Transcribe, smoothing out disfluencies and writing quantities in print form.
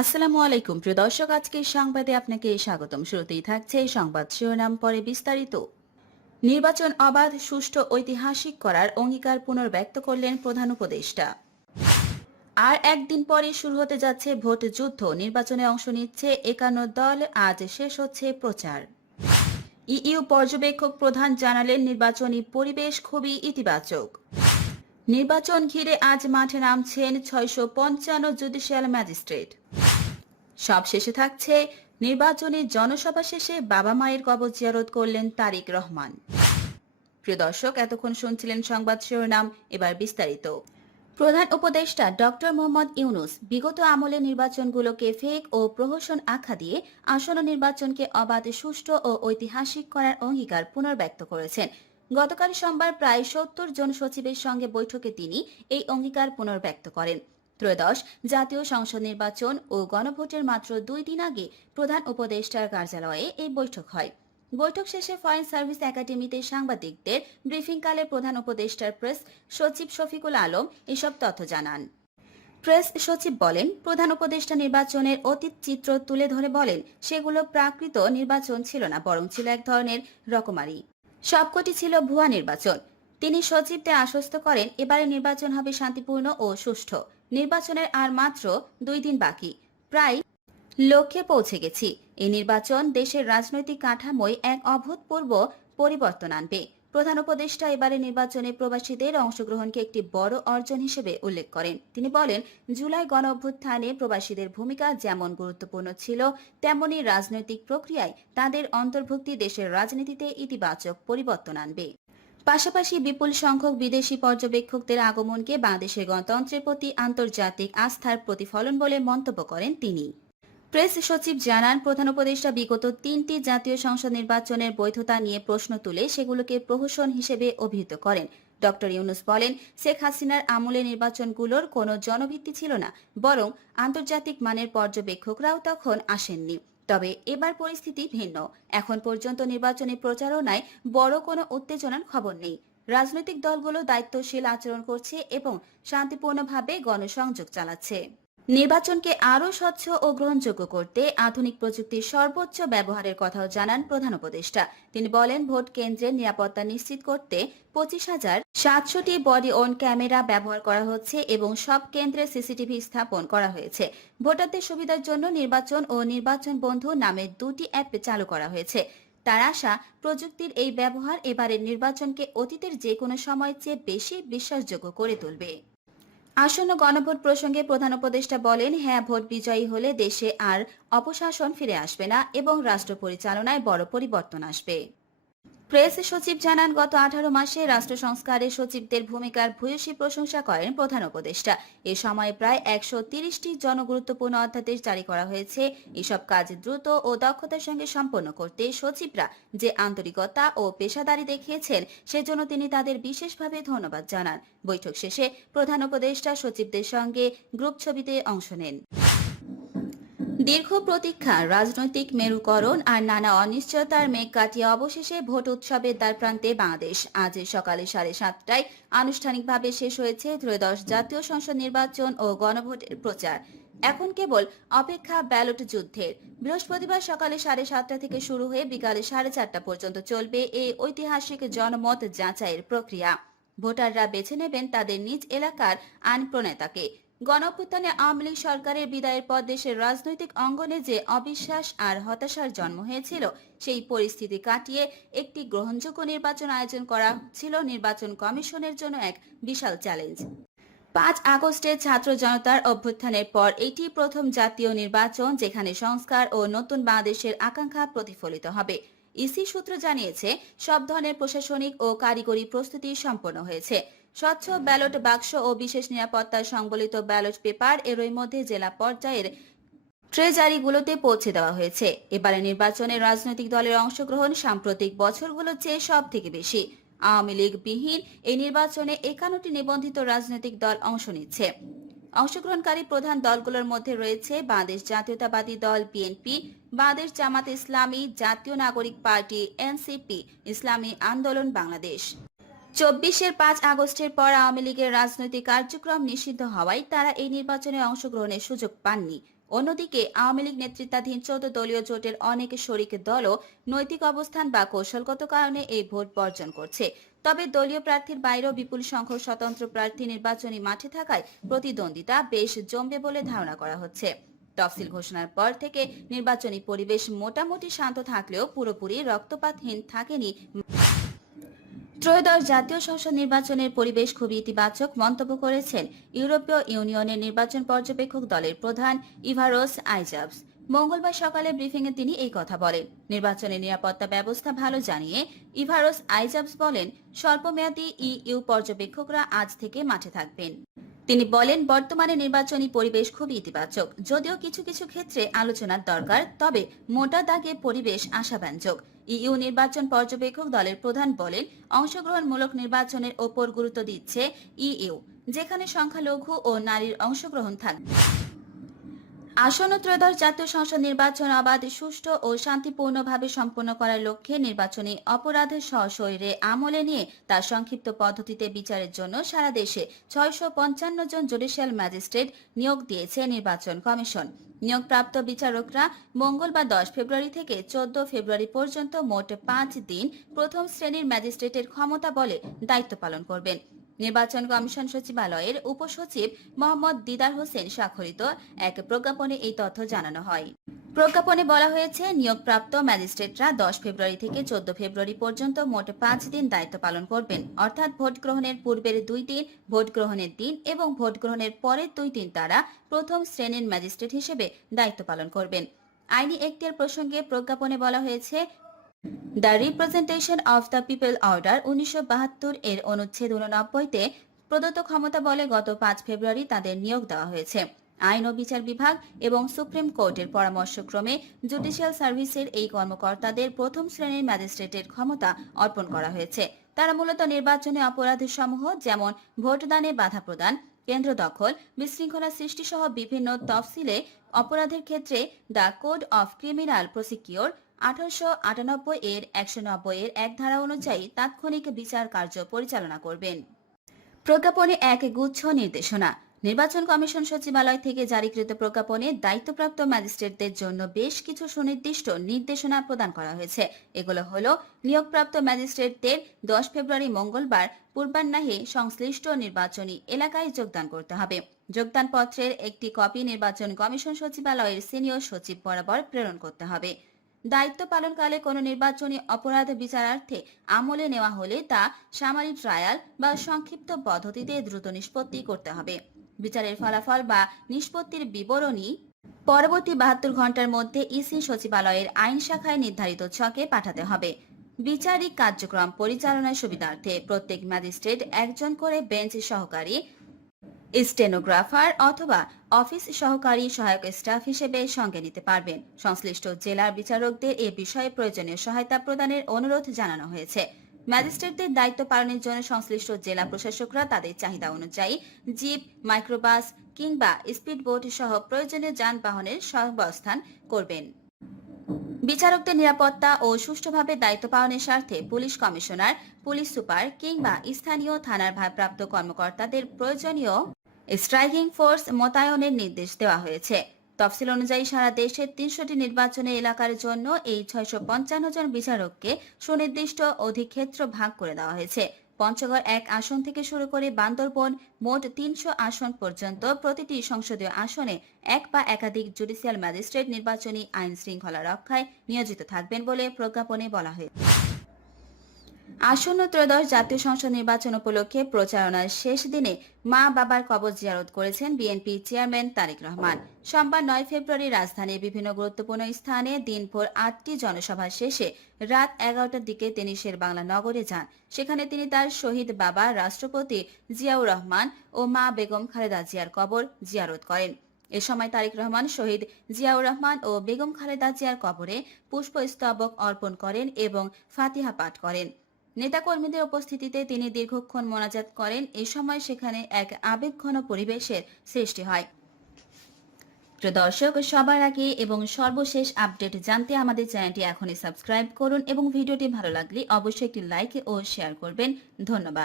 আসসালামু আলাইকুম প্রিয় দর্শক, আজকের সংবাদে আপনাকে স্বাগতম। শুরুতেই থাকছে সংবাদ শিরোনাম, পরে বিস্তারিত। নির্বাচন অবাধ, সুষ্ঠু, ঐতিহাসিক করার অঙ্গীকার পুনর্ব্যক্ত করলেন প্রধান উপদেষ্টা। আর একদিন পরে শুরু হতে যাচ্ছে ভোট যুদ্ধ, নির্বাচনে অংশ নিচ্ছে 51 দল, আজ শেষ হচ্ছে প্রচার। ইইউ পর্যবেক্ষক প্রধান জানালেন নির্বাচনী পরিবেশ খুবই ইতিবাচক। নির্বাচন ঘিরে আজ মাঠে নামছেন 655 জুডিশিয়াল ম্যাজিস্ট্রেট। সব শেষে থাকছে নির্বাচনী জনসভা শেষে বাবা মায়ের কবর জিয়ারত করলেন তারেক রহমান। প্রিয় দর্শক, এতক্ষণ শুনছিলেন সংবাদ শিরোনাম, এবার বিস্তারিত। প্রধান উপদেষ্টা ডক্টর মোহাম্মদ ইউনূস বিগত আমলে নির্বাচনগুলোকে ফেক ও প্রহসন আখ্যা দিয়ে আসন্ন নির্বাচনকে অবাধ, সুষ্ঠু ও ঐতিহাসিক করার অঙ্গীকার পুনর্ব্যক্ত করেছেন। গতকাল সোমবার প্রায় 70 জন সচিবের সঙ্গে বৈঠকে তিনি এই অঙ্গীকার পুনর্ব্যক্ত করেন। ত্রয়োদশ জাতীয় সংসদ নির্বাচন ও গণভোটের মাত্র 2 দিন আগে প্রধান উপদেষ্টার কার্যালয়ে এই বৈঠক হয়। বৈঠক শেষে ফরেন সার্ভিস একাডেমিতে সাংবাদিকদের ব্রিফিংকালে প্রধান উপদেষ্টার প্রেস সচিব শফিকুল আলম এসব তথ্য জানান। প্রেস সচিব বলেন, প্রধান উপদেষ্টা নির্বাচনের অতীত চিত্র তুলে ধরে বলেন, সেগুলো প্রাকৃত নির্বাচন ছিল না, বরং ছিল এক ধরনের রকমারি। সবকটি ছিল ভুয়া নির্বাচন। তিনি সচিবদের আশ্বস্ত করেন, এবারে নির্বাচন হবে শান্তিপূর্ণ ও সুষ্ঠু। নির্বাচনের আর মাত্র 2 দিন বাকি, প্রায় লক্ষ্যে পৌঁছে গেছি। এই নির্বাচন দেশের রাজনৈতিক কাঠামোয় এক অভূতপূর্ব পরিবর্তন আনবে। প্রধান উপদেষ্টা এবারে নির্বাচনে প্রবাসীদের অংশগ্রহণকে একটি বড় অর্জন হিসেবে উল্লেখ করেন। তিনি বলেন, জুলাই গণ অভ্যুত্থানে প্রবাসীদের ভূমিকা যেমন গুরুত্বপূর্ণ ছিল, তেমনি রাজনৈতিক প্রক্রিয়ায় তাদের অন্তর্ভুক্তি দেশের রাজনীতিতে ইতিবাচক পরিবর্তন আনবে। পাশাপাশি বিপুল সংখ্যক বিদেশি পর্যবেক্ষকদের আগমনকে বাংলাদেশের গণতন্ত্রের প্রতি আন্তর্জাতিক আস্থার প্রতিফলন বলে মন্তব্য করেন তিনি। প্রেস সচিব জানান, প্রধান উপদেষ্টা বিগত 3টি জাতীয় সংসদ নির্বাচনের বৈধতা নিয়ে প্রশ্ন তুলে সেগুলোকে প্রহসন হিসেবে অভিহিত করেন। ডক্টর ইউনূস বলেন, শেখ হাসিনার আমলে নির্বাচনগুলোর কোনো জনভিত্তি ছিল না, বরং আন্তর্জাতিক মানের পর্যবেক্ষকরাও তখন আসেননি। তবে এবার পরিস্থিতি ভিন্ন। এখন পর্যন্ত নির্বাচনী প্রচারণায় বড় কোনো উত্তেজনার খবর নেই। রাজনৈতিক দলগুলো দায়িত্বশীল আচরণ করছে এবং শান্তিপূর্ণভাবে গণসংযোগ চালাচ্ছে। নির্বাচনকে আরও স্বচ্ছ ও গ্রহণযোগ্য করতে আধুনিক প্রযুক্তির সর্বোচ্চ ব্যবহারের কথাও জানান প্রধান উপদেষ্টা। তিনি বলেন, ভোট কেন্দ্রের নিরাপত্তা নিশ্চিত করতে 25,700টি বডি অন ক্যামেরা ব্যবহার করা হচ্ছে এবং সব কেন্দ্রে সিসিটিভি স্থাপন করা হয়েছে। ভোটারদের সুবিধার জন্য নির্বাচন ও নির্বাচন বন্ধু নামে 2টি অ্যাপ চালু করা হয়েছে। তার আশা, প্রযুক্তির এই ব্যবহার এবারের নির্বাচনকে অতীতের যে কোনো সময়ের চেয়ে বেশি বিশ্বাসযোগ্য করে তুলবে। আসন্ন গণভোট প্রসঙ্গে প্রধান উপদেষ্টা বলেন, হ্যাঁ, ভোট বিজয়ী হলে দেশে আর অপশাসন ফিরে আসবে না এবং রাষ্ট্র পরিচালনায় বড় পরিবর্তন আসবে। প্রেস সচিব জানান, গত 18 মাসে রাষ্ট্র সংস্কারে সচিবদের ভূমিকার ভূয়সী প্রশংসা করেন প্রধান উপদেষ্টা। এ সময় প্রায় 130টি জনগুরুত্বপূর্ণ অধ্যাদেশ জারি করা হয়েছে। এসব কাজ দ্রুত ও দক্ষতার সঙ্গে সম্পন্ন করতে সচিবরা যে আন্তরিকতা ও পেশাদারি দেখিয়েছেন, সেজন্য তিনি তাদের বিশেষভাবে ধন্যবাদ জানান। বৈঠক শেষে প্রধান উপদেষ্টা সচিবদের সঙ্গে গ্রুপ ছবিতে অংশ নেন। দীর্ঘ প্রতীক্ষা, রাজনৈতিক মেরুকরণ আর নানা অনিশ্চয়তার মেঘ কাটিয়ে অবশেষে ভোট উৎসবের দ্বারপ্রান্তে বাংলাদেশ। আজ সকালে 7:30টায় আনুষ্ঠানিকভাবে শেষ হয়েছে ত্রয়োদশ জাতীয় সংসদ নির্বাচন ও গণভোটের প্রচার। এখন কেবল অপেক্ষা ব্যালট যুদ্ধের। বৃহস্পতিবার সকালে 7:30টা থেকে শুরু হয়ে বিকালে 4:30টা পর্যন্ত চলবে এই ঐতিহাসিক জনমত যাচাইয়ের প্রক্রিয়া। ভোটাররা বেছে নেবেন তাদের নিজ এলাকার আইন প্রণেতাকে। গণঅভ্যুত্থানে আওয়ামী লীগ সরকারের বিদায়ের পর দেশের রাজনৈতিক অঙ্গনে যে অবিশ্বাস আর হতাশার জন্ম হয়েছিল, সেই পরিস্থিতি কাটিয়ে একটি গ্রহণযোগ্য নির্বাচন আয়োজন করা ছিল নির্বাচন কমিশনের জন্য এক বিশাল চ্যালেঞ্জ। 5 আগস্টের ছাত্র জনতার অভ্যুত্থানের পর এটি প্রথম জাতীয় নির্বাচন যেখানে সংস্কার ও নতুন বাংলাদেশের আকাঙ্ক্ষা প্রতিফলিত হবে। ইসি সূত্র জানিয়েছে, সব ধরনের প্রশাসনিক ও কারিগরি প্রস্তুতি সম্পন্ন হয়েছে। স্বচ্ছ ব্যালট বাক্স ও বিশেষ নিরাপত্তা সংবলিত ব্যালট পেপার এরই মধ্যে জেলা পর্যায়ের ট্রেজারিগুলোতে পৌঁছে দেওয়া হয়েছে। এবারে নির্বাচনে রাজনৈতিক দলের অংশগ্রহণ সাম্প্রতিক বছরগুলোর চেয়ে সব থেকে বেশি। আওয়ামী লীগ বিহীন এই নির্বাচনে 51টি নিবন্ধিত রাজনৈতিক দল অংশ নিচ্ছে। অংশগ্রহণকারী প্রধান দলগুলোর মধ্যে রয়েছে বাংলাদেশ জাতীয়তাবাদী দল বিএনপি, বাংলাদেশ জামাত ইসলামী, জাতীয় নাগরিক পার্টি এনসিপি, ইসলামী আন্দোলন বাংলাদেশ। 24-এর 5 আগস্টের পর আওয়ামী লীগের রাজনৈতিক কার্যক্রম নিষিদ্ধ হওয়ায় তারা এই নির্বাচনে অংশগ্রহণের সুযোগ পাননি। অন্যদিকে আওয়ামী লীগ নেতৃত্বাধীন 14 দলীয় জোটের অনেক শরিক দলও নৈতিক অবস্থান বা কৌশলগত কারণে এই ভোট বর্জন করছে। তবে দলীয় প্রার্থীর বাইরেও বিপুল সংখ্যক স্বতন্ত্র প্রার্থী নির্বাচনী মাঠে থাকায় প্রতিদ্বন্দ্বিতা বেশ জমবে বলে ধারণা করা হচ্ছে। তফসিল ঘোষণার পর থেকে নির্বাচনী পরিবেশ মোটামুটি শান্ত থাকলেও পুরোপুরি রক্তপাতহীন থাকেনি। ত্রয়োদশ জাতীয় সংসদ নির্বাচনের পরিবেশ খুবই ইতিবাচক মন্তব্য করেছেন ইউরোপীয় ইউনিয়নের নির্বাচন পর্যবেক্ষক দলের প্রধান ইভারোস আইজাবস। মঙ্গলবার সকালে ব্রিফিংয়ে তিনি এই কথা বলেন। নির্বাচনের নিরাপত্তা ব্যবস্থা ভালো জানিয়ে ইভারোস আইজাবস বলেন, স্বল্পমেয়াদী ইইউ পর্যবেক্ষকরা আজ থেকে মাঠে থাকবেন। তিনি বলেন, বর্তমানে নির্বাচনী পরিবেশ খুবই ইতিবাচক, যদিও কিছু কিছু ক্ষেত্রে আলোচনার দরকার, তবে মোটা দাগে পরিবেশ আশাব্যঞ্জক। ইইউ নির্বাচন পর্যবেক্ষক দলের প্রধান বলেন, অংশগ্রহণমূলক নির্বাচনের ওপর গুরুত্ব দিচ্ছে ইইউ, যেখানে সংখ্যালঘু ও নারীর অংশগ্রহণ থাকবে। আসন্ন ত্রয়োদশ জাতীয় সংসদ নির্বাচন অবাধ, সুষ্ঠু ও শান্তিপূর্ণভাবে সম্পন্ন করার লক্ষ্যে নির্বাচনী অপরাধের সশরীরে আমলে নিয়ে তার সংক্ষিপ্ত পদ্ধতিতে বিচারের জন্য সারা দেশে 655 জন জুডিশিয়াল ম্যাজিস্ট্রেট নিয়োগ দিয়েছে নির্বাচন কমিশন। নিয়োগপ্রাপ্ত বিচারকরা মঙ্গলবার 10 ফেব্রুয়ারি থেকে 14 ফেব্রুয়ারি পর্যন্ত মোট 5 দিন প্রথম শ্রেণীর ম্যাজিস্ট্রেটের ক্ষমতা বলে দায়িত্ব পালন করবেন। নির্বাচন কমিশন সচিবালয়ের উপসচিব মোহাম্মদ দিদার হোসেন স্বাক্ষরিত এক প্রজ্ঞাপনে এই তথ্য জানানো হয়। প্রজ্ঞাপনে বলা হয়েছে, নিয়োগপ্রাপ্ত ম্যাজিস্ট্রেটরা 10 ফেব্রুয়ারি থেকে 14 ফেব্রুয়ারি পর্যন্ত মোট 5 দিন দায়িত্ব পালন করবেন, অর্থাৎ ভোট গ্রহণের পূর্বের 2 দিন, ভোট গ্রহণের দিন এবং ভোট গ্রহণের পরের 2 দিন তারা প্রথম শ্রেণীর ম্যাজিস্ট্রেট হিসেবে দায়িত্ব পালন করবেন। আইনি এখতিয়ার প্রসঙ্গে প্রজ্ঞাপনে বলা হয়েছে, the representation of the people order 1972 এর অনুচ্ছেদ 89-তে প্রদত্ত ক্ষমতা বলে গত 5 ফেব্রুয়ারি তাদের নিয়োগ দেওয়া হয়েছে। আইন ও বিচার বিভাগ এবং সুপ্রিম কোর্টের পরামর্শক্রমে জুডিশিয়াল সার্ভিসের এই কর্মকর্তাদের প্রথম শ্রেণীর ম্যাজিস্ট্রেটের ক্ষমতা অর্পণ করা হয়েছে। তারা মূলত নির্বাচনী অপরাধসমূহ যেমন ভোটদানে বাধা প্রদান, কেন্দ্র দখল, বিশৃঙ্খলা সৃষ্টি সহ বিভিন্ন তফসিলে অপরাধের ক্ষেত্রে দ্য কোড অফ ক্রিমিনাল প্রসিকিউর 1898 এর 190 এর এক ধারা অনুযায়ী তাৎক্ষণিক বিচার কার্য পরিচালনা করবেন। প্রজ্ঞাপনে এক গুচ্ছ নির্দেশনা। নির্বাচন কমিশন সচিবালয় থেকে জারিকৃত প্রজ্ঞাপনে দায়িত্বপ্রাপ্ত ম্যাজিস্ট্রেটদের জন্য বেশ কিছু সুনির্দিষ্ট নির্দেশনা প্রদান করা হয়েছে। এগুলো হলো, নিয়োগপ্রাপ্ত ম্যাজিস্ট্রেটদের 10 ফেব্রুয়ারি মঙ্গলবার পূর্বাহ্নে সংশ্লিষ্ট নির্বাচনী এলাকায় যোগদান করতে হবে। যোগদান পত্রের একটি কপি নির্বাচন কমিশন সচিবালয়ের সিনিয়র সচিব বরাবর প্রেরণ করতে হবে। দায়িত্ব পালনকালে কোনো নির্বাচনী অপরাধ বিচারার্থে আমলে নেওয়া হলে তা সামারি ট্রায়াল বা সংক্ষিপ্ত পদ্ধতিতে দ্রুত নিষ্পত্তি করতে হবে। বিচারের ফলাফল বা নিষ্পত্তির বিবরণী পরবর্তী 72 ঘন্টার মধ্যে ইসি সচিবালয়ের আইন শাখায় নির্ধারিত ছকে পাঠাতে হবে। বিচারিক কার্যক্রম পরিচালনার সুবিধার্থে প্রত্যেক ম্যাজিস্ট্রেট একজন করে বেঞ্চ সহকারী, স্টেনোগ্রাফার অথবা অফিস সহকারী সহায়ক স্টাফ হিসেবে সঙ্গে নিতে পারবেন। সংশ্লিষ্ট জেলার বিচারকদের এ বিষয়ে প্রয়োজনীয় সহায়তা প্রদানের অনুরোধ জানানো হয়েছে। ম্যাজিস্ট্রেটদের দায়িত্ব পালনের জন্য সংশ্লিষ্ট জেলা প্রশাসকরা তাদের চাহিদা অনুযায়ী জিপ, মাইক্রোবাস কিংবা স্পিডবোট সহ প্রয়োজনীয় যানবাহনের সহাবস্থান করবেন। বিচারকদের নিরাপত্তা ও সুষ্ঠুভাবে দায়িত্ব পালনের স্বার্থে পুলিশ কমিশনার, পুলিশ সুপার কিংবা স্থানীয় থানার ভারপ্রাপ্ত কর্মকর্তাদের প্রয়োজনীয় স্ট্রাইকিং ফোর্স মোতায়েনের নির্দেশ দেওয়া হয়েছে। তফসিল অনুযায়ী সারা দেশের 300টি নির্বাচনী এলাকার জন্য এই 655 জন বিচারককে সুনির্দিষ্ট অধিক্ষেত্র ভাগ করে দেওয়া হয়েছে। পঞ্চগড় 1 আসন থেকে শুরু করে বান্দরবন মোট 300 আসন পর্যন্ত প্রতিটি সংসদীয় আসনে এক বা একাধিক জুডিশিয়াল ম্যাজিস্ট্রেট নির্বাচনী আইন শৃঙ্খলা রক্ষায় নিয়োজিত থাকবেন বলে প্রজ্ঞাপনে বলা হয়েছে। আসন্ন ত্রয়োদশ জাতীয় সংসদ নির্বাচন উপলক্ষে প্রচারণার শেষ দিনে মা বাবার কবর জিয়ারত করেছেন বিএনপি চেয়ারম্যান তারেক রহমান। সোমবার 9 ফেব্রুয়ারি রাজধানীর বিভিন্ন গুরুত্বপূর্ণ স্থানে দিনভর 8টি জনসভা শেষে রাত 11টার দিকে তিনি শেরবাংলা নগরে যান। সেখানে তিনি তার শহীদ বাবা রাষ্ট্রপতি জিয়াউর রহমান ও মা বেগম খালেদা জিয়ার কবর জিয়ারত করেন। এ সময় তারেক রহমান শহীদ জিয়াউর রহমান ও বেগম খালেদা জিয়ার কবরে পুষ্পস্তবক অর্পণ করেন এবং ফাতিহা পাঠ করেন। নেতাকর্মীদের উপস্থিতিতে তিনি দীর্ঘক্ষণ মোনাজাত করেন। এ সময় সেখানে এক আবেগঘন পরিবেশের সৃষ্টি হয়। প্রিয় দর্শক, সবার আগে এবং সর্বশেষ আপডেট জানতে আমাদের চ্যানেলটি এখনই সাবস্ক্রাইব করুন এবং ভিডিওটি ভালো লাগলে অবশ্যই একটি লাইক ও শেয়ার করবেন। ধন্যবাদ।